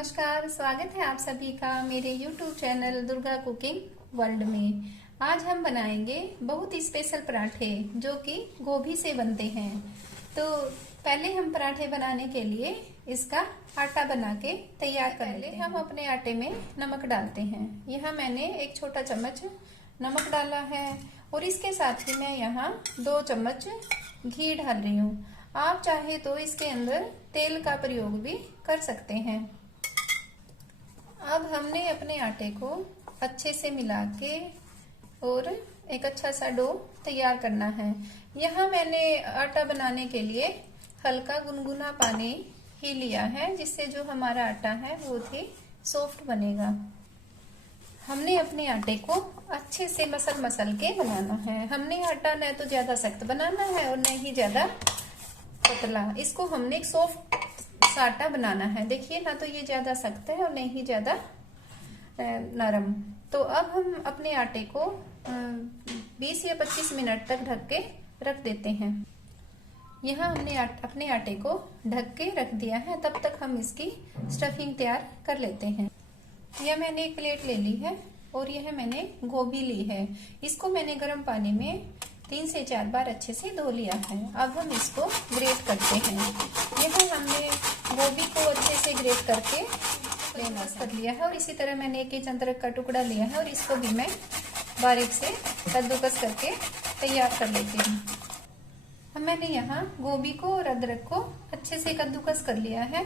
नमस्कार, स्वागत है आप सभी का मेरे YouTube channel Durga cooking world में। आज हम बनाएंगे बहुत ही स्पेशल पराठे जो कि गोभी से बनते हैं। तो पहले हम पराठे बनाने के लिए इसका आटा बना के तैयार कर लेते हैं। हम अपने आटे में नमक डालते हैं। यहाँ मैंने एक छोटा चम्मच नमक डाला है और इसके साथ ही मैं यहाँ 2 चम्मच घी डाल रही हूँ। आप चाहे तो इसके अंदर तेल का प्रयोग भी कर सकते हैं। अब हमने अपने आटे को अच्छे से मिला के और एक अच्छा सा डो तैयार करना है। यहाँ मैंने आटा बनाने के लिए हल्का गुनगुना पानी ही लिया है, जिससे जो हमारा आटा है वो ही सॉफ्ट बनेगा। हमने अपने आटे को अच्छे से मसल के बनाना है। हमने आटा न तो ज्यादा सख्त बनाना है और न ही ज्यादा पतला। इसको हमने एक सॉफ्ट आटा बनाना है। देखिए ना, तो ये ज्यादा सख्त है और नहीं ही नरम। तो अब हम अपने आटे को 20 या 25 मिनट तक ढक के रख देते हैं। यहाँ हमने अपने आटे को ढक के रख दिया है। तब तक हम इसकी स्टफिंग तैयार कर लेते हैं। यह मैंने एक प्लेट ले ली है और यह मैंने गोभी ली है। इसको मैंने गर्म पानी में 3 से 4 बार अच्छे से धो लिया है। अब हम इसको ग्रेट करते हैं। यह हमने गोभी को अच्छे से ग्रेट करके कर लिया है और इसी तरह मैंने 1 इंच अदरक का टुकड़ा लिया है और इसको भी मैं बारीक से कद्दूकस करके तैयार कर लेती हूँ। अब मैंने यहाँ गोभी को और अदरक को अच्छे से कद्दूकस कर लिया है।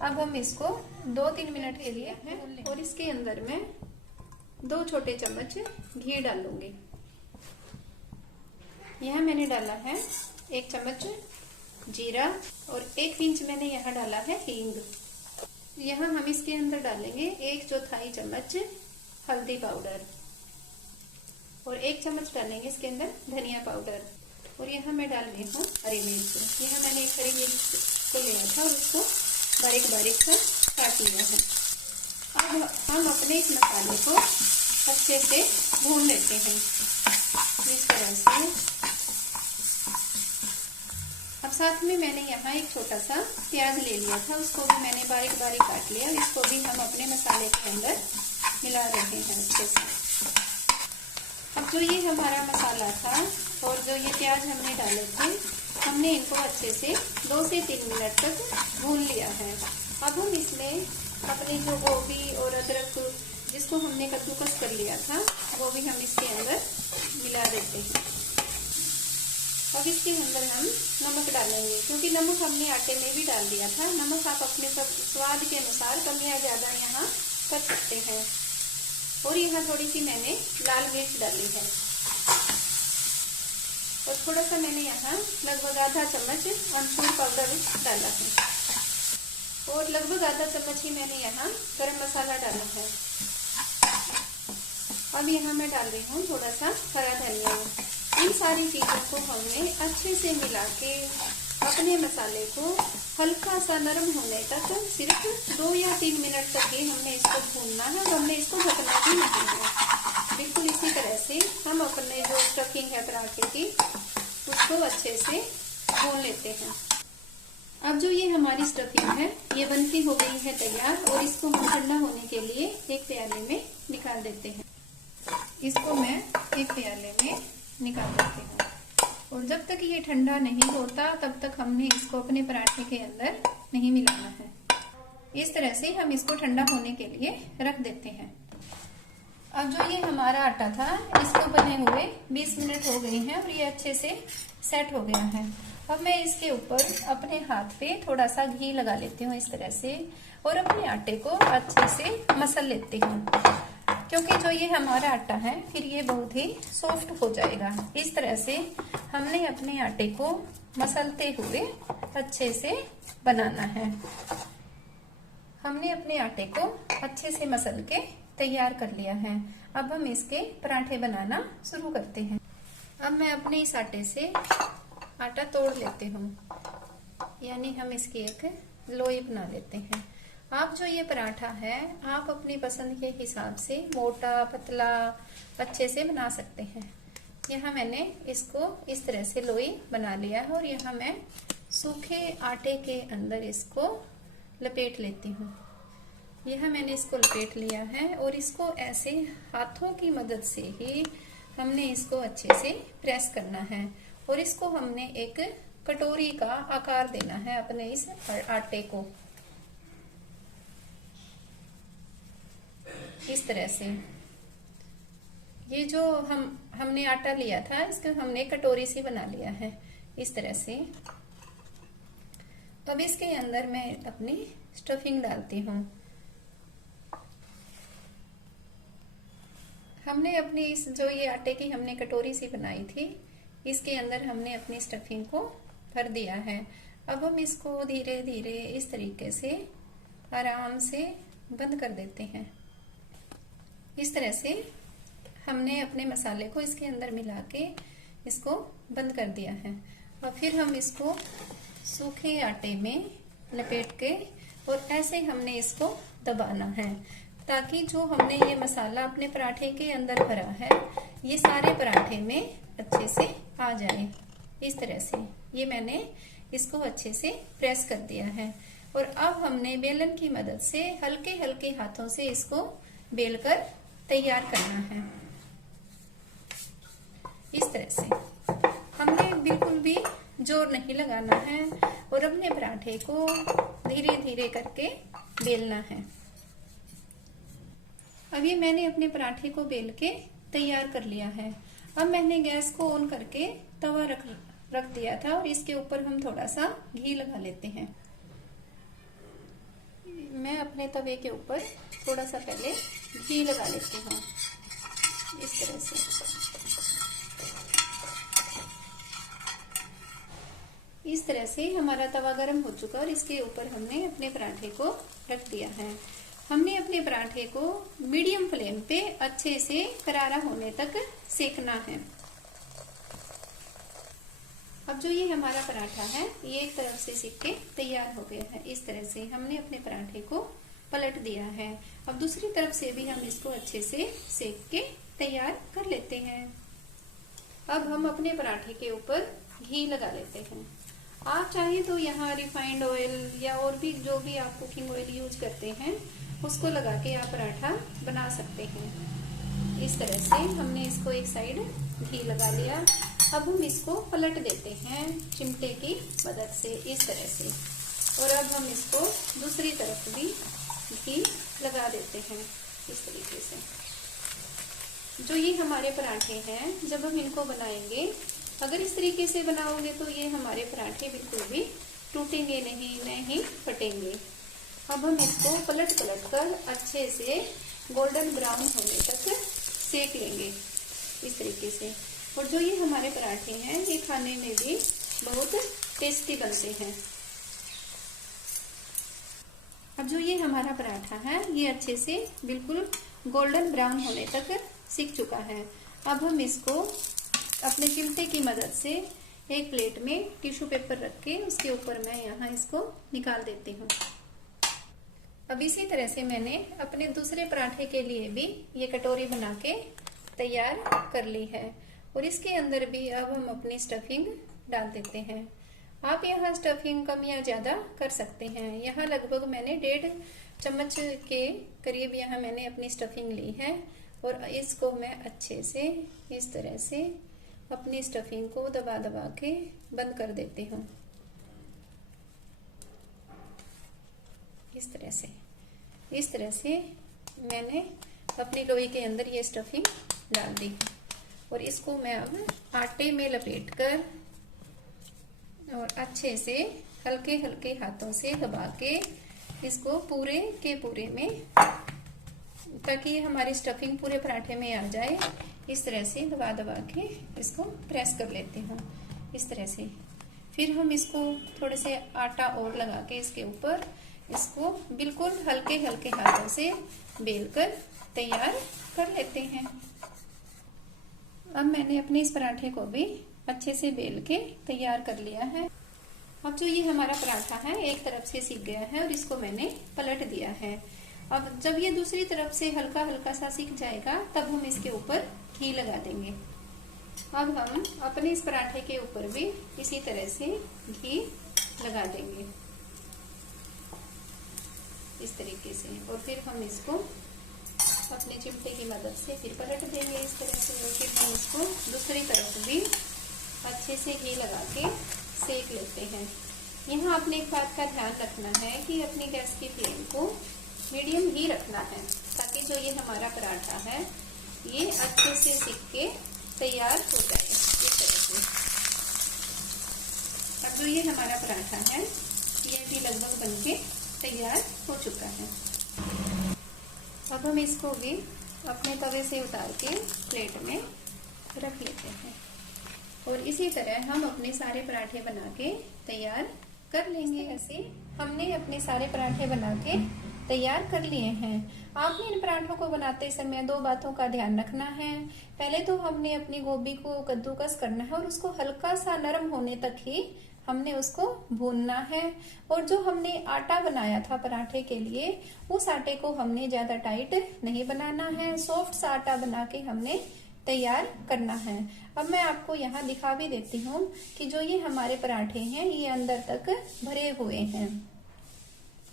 अब हम इसको 2-3 मिनट के लिए हैं और इसके अंदर मैं 2 छोटे चम्मच घी डालूंगी। यहाँ मैंने डाला है 1 चम्मच जीरा और 1 पिंच मैंने यहाँ डाला है हींग। यहाँ हम इसके अंदर डालेंगे 1/4 चम्मच हल्दी पाउडर और 1 चम्मच डालेंगे इसके अंदर धनिया पाउडर। और यहाँ मैं डाल रही हूँ हरी मिर्च। यहाँ मैंने एक हरी मिर्च को लिया था और उसको बारीक बारीक सा काट लिया है। अब हम अपने इस मसाले को अच्छे से भून लेते हैं इस तरह से। अब साथ में मैंने यहाँ एक छोटा सा प्याज ले लिया था, उसको भी मैंने बारीक बारीक काट लिया। इसको भी हम अपने मसाले के अंदर मिला रहे हैं अच्छे से। अब जो ये हमारा मसाला था और जो ये प्याज हमने डाले थे, हमने इनको अच्छे से 2 से 3 मिनट तक भून लिया है। अब हम इसमें अपनी जो गोभी और अदरक जिसको हमने कद्दूकस कर लिया था वो भी हम इसके अंदर मिला देते हैं। अब इसके अंदर हम नमक डालेंगे, क्योंकि नमक हमने आटे में भी डाल दिया था। नमक आप अपने स्वाद के अनुसार कम या ज्यादा यहाँ कर सकते हैं। और यहाँ थोड़ी सी मैंने लाल मिर्च डाली है और थोड़ा सा मैंने यहाँ लगभग आधा चम्मच अमचूर पाउडर डाला है और लगभग आधा चम्मच ही मैंने यहाँ गरम मसाला डाला है। अब यहाँ मैं डाल रही हूँ थोड़ा सा हरा धनिया। इन सारी चीजों को हमने अच्छे से मिला के अपने मसाले को हल्का सा नरम होने तक सिर्फ 2 या 3 मिनट तक ही हमने इसको भूनना है और हमने इसको ढकना भी नहीं है। बिल्कुल इसी तरह से हम अपने जो स्टफिंग है पराठे की उसको अच्छे से भून लेते हैं। अब जो ये हमारी स्टफिंग है ये बनके हो गई है तैयार और इसको हम ठंडा होने के लिए एक प्याले में निकाल देते हैं। इसको मैं एक प्याले में निकाल देती हूँ और जब तक ये ठंडा नहीं होता तब तक हमने इसको अपने पराठे के अंदर नहीं मिलाना है। इस तरह से हम इसको ठंडा होने के लिए रख देते हैं। अब जो ये हमारा आटा था इसको बने हुए 20 मिनट हो गए हैं और ये अच्छे से सेट हो गया है। अब मैं इसके ऊपर अपने हाथ पे थोड़ा सा घी लगा लेती हूँ इस तरह से और अपने आटे को अच्छे से मसल लेती हूँ, क्योंकि जो ये हमारा आटा है फिर ये बहुत ही सॉफ्ट हो जाएगा। इस तरह से हमने अपने आटे को मसलते हुए अच्छे से बनाना है। हमने अपने आटे को अच्छे से मसल के तैयार कर लिया है। अब हम इसके पराठे बनाना शुरू करते हैं। अब मैं अपने इस आटे से आटा तोड़ लेती हूँ, यानी हम इसकी एक लोई बना लेते हैं। आप जो ये पराठा है आप अपनी पसंद के हिसाब से मोटा पतला अच्छे से बना सकते हैं। यहाँ मैंने इसको इस तरह से लोई बना लिया है और यहाँ मैं सूखे आटे के अंदर इसको लपेट लेती हूँ। यह मैंने इसको लपेट लिया है और इसको ऐसे हाथों की मदद से ही हमने इसको अच्छे से प्रेस करना है और इसको हमने एक कटोरी का आकार देना है अपने इस आटे को, इस तरह से। ये जो हमने आटा लिया था इसको हमने कटोरी सी बना लिया है इस तरह से। अब इसके अंदर मैं अपनी स्टफिंग डालती हूँ। हमने अपनी इस जो ये आटे की हमने कटोरी सी बनाई थी इसके अंदर हमने अपनी स्टफिंग को भर दिया है। अब हम इसको धीरे धीरे इस तरीके से आराम से बंद कर देते हैं। इस तरह से हमने अपने मसाले को इसके अंदर मिला के इसको बंद कर दिया है। और फिर हम इसको सूखे आटे में लपेट के और ऐसे हमने इसको दबाना है ताकि जो हमने ये मसाला अपने पराठे के अंदर भरा है ये सारे पराठे में अच्छे से आ जाए। इस तरह से ये मैंने इसको अच्छे से प्रेस कर दिया है और अब हमने बेलन की मदद से हल्के हल्के हाथों से इसको बेलकर तैयार करना है। इस तरह से हमने बिल्कुल भी जोर नहीं लगाना है और अपने पराठे को धीरे धीरे करके बेलना है। अब ये मैंने अपने पराठे को बेल के तैयार कर लिया है। अब मैंने गैस को ऑन करके तवा रख दिया था और इसके ऊपर हम थोड़ा सा घी लगा लेते हैं। मैं अपने तवे के ऊपर थोड़ा सा पहले घी लगा लेती हूँ इस तरह से। इस तरह से हमारा तवा गर्म हो चुका और इसके ऊपर हमने अपने पराठे को रख दिया है। हमने अपने पराठे को मीडियम फ्लेम पे अच्छे से करारा होने तक सेकना है। अब जो ये हमारा पराठा है ये एक तरफ से सेक के तैयार हो गया है। इस तरह से हमने अपने पराठे को पलट दिया है। अब दूसरी तरफ से भी हम इसको अच्छे से सेक के तैयार कर लेते हैं। अब हम अपने पराठे के ऊपर घी लगा लेते हैं। आप चाहे तो यहाँ रिफाइंड ऑयल या और भी जो भी आप कुकिंग ऑयल यूज करते हैं उसको लगा के आप पराठा बना सकते हैं। इस तरह से हमने इसको एक साइड घी लगा लिया। अब हम इसको पलट देते हैं चिमटे की मदद से इस तरह से और अब हम इसको दूसरी तरफ भी घी लगा देते हैं इस तरीके से। जो ये हमारे पराठे हैं जब हम इनको बनाएंगे अगर इस तरीके से बनाओगे तो ये हमारे पराठे बिल्कुल भी टूटेंगे नहीं, न ही फटेंगे। अब हम इसको पलट पलट कर अच्छे से गोल्डन ब्राउन होने तक सेक लेंगे इस तरीके से। और जो ये हमारे पराठे हैं ये खाने में भी बहुत टेस्टी बनते हैं। अब जो ये हमारा पराठा है ये अच्छे से बिल्कुल गोल्डन ब्राउन होने तक सिक चुका है। अब हम इसको अपने चिमटे की मदद से एक प्लेट में टिश्यू पेपर रख के उसके ऊपर मैं यहाँ इसको निकाल देती हूँ। अब इसी तरह से मैंने अपने दूसरे पराठे के लिए भी ये कटोरी बना के तैयार कर ली है और इसके अंदर भी अब हम अपनी स्टफिंग डाल देते हैं। आप यहाँ स्टफिंग कम या ज्यादा कर सकते हैं। यहाँ लगभग मैंने 1.5 चम्मच के करीब यहाँ मैंने अपनी स्टफिंग ली है और इसको मैं अच्छे से इस तरह से अपनी स्टफिंग को दबा दबा के बंद कर देती हूँ इस तरह से मैंने अपनी लोई के अंदर ये स्टफिंग डाल दी और इसको मैं अब आटे में लपेट कर और अच्छे से हल्के हल्के हाथों से दबा के इसको पूरे के पूरे में, ताकि ये हमारी स्टफिंग पूरे पराठे में आ जाए, इस तरह से दबा दबा के इसको प्रेस कर लेती हूँ इस तरह से। फिर हम इसको थोड़े से आटा और लगा के इसके ऊपर इसको बिल्कुल हल्के हल्के हाथों से बेलकर तैयार कर लेते हैं। अब मैंने अपने इस पराठे को भी अच्छे से बेल के तैयार कर लिया है। अब जो ये हमारा पराठा है एक तरफ से सिक गया है और इसको मैंने पलट दिया है। अब जब ये दूसरी तरफ से हल्का हल्का सा सिक जाएगा तब हम इसके ऊपर घी लगा देंगे। अब हम अपने इस पराठे के ऊपर भी इसी तरह से घी लगा देंगे। इस तरीके से। और फिर हम इसको अपने चिमटे की मदद से फिर पलट देंगे इस तरह से। और फिर हम इसको दूसरी तरफ भी अच्छे से घी लगा के सेक लेते हैं। यहाँ आपने एक बात का ध्यान रखना है कि अपनी गैस की फ्लेम को मीडियम ही रखना है, ताकि जो ये हमारा पराठा है ये अच्छे से सिक के तैयार हो जाए इस तरह से। अब जो ये हमारा पराठा है ये भी लगभग बनके तैयार हो चुका है। अब हम इसको भी अपने तवे से उतार के प्लेट में रख लेते हैं। और इसी तरह हम अपने सारे पराठे बना के तैयार कर लेंगे। ऐसे हमने अपने सारे पराठे बना के तैयार कर लिए हैं। आपने इन पराठों को बनाते समय 2 बातों का ध्यान रखना है। पहले तो हमने अपनी गोभी को कद्दूकस करना है और उसको हल्का सा नरम होने तक ही हमने उसको भूनना है। और जो हमने आटा बनाया था पराठे के लिए, उस आटे को हमने ज्यादा टाइट नहीं बनाना है, सॉफ्ट सा आटा बना के हमने तैयार करना है। अब मैं आपको यहाँ दिखा भी देती हूँ कि जो ये हमारे पराठे हैं ये अंदर तक भरे हुए हैं।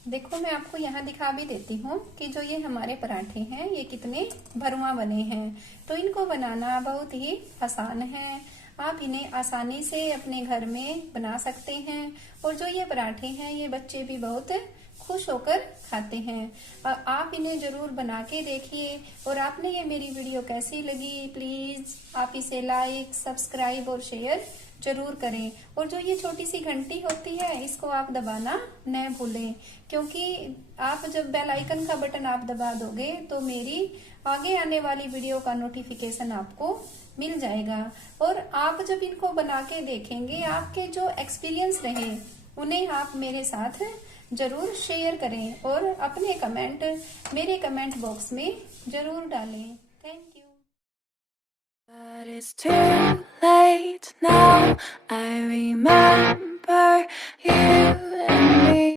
देखो मैं आपको यहाँ दिखा भी देती हूँ कि जो ये हमारे पराठे हैं ये कितने भरुआ बने हैं। तो इनको बनाना बहुत ही आसान है, आप इन्हें आसानी से अपने घर में बना सकते हैं। और जो ये पराठे हैं ये बच्चे भी बहुत खुश होकर खाते हैं। आप इन्हें जरूर बना के देखिए। और आपने ये मेरी वीडियो कैसी लगी, प्लीज आप इसे लाइक, सब्सक्राइब और शेयर जरूर करें। और जो ये छोटी सी घंटी होती है इसको आप दबाना न भूलें, क्योंकि आप जब बेल आइकन का बटन आप दबा दोगे तो मेरी आगे आने वाली वीडियो का नोटिफिकेशन आपको मिल जाएगा। और आप जब इनको बना के देखेंगे, आपके जो एक्सपीरियंस रहे उन्हें आप मेरे साथ जरूर शेयर करें और अपने कमेंट मेरे कमेंट बॉक्स में जरूर डालें। Thank you. But it's too late now. I remember you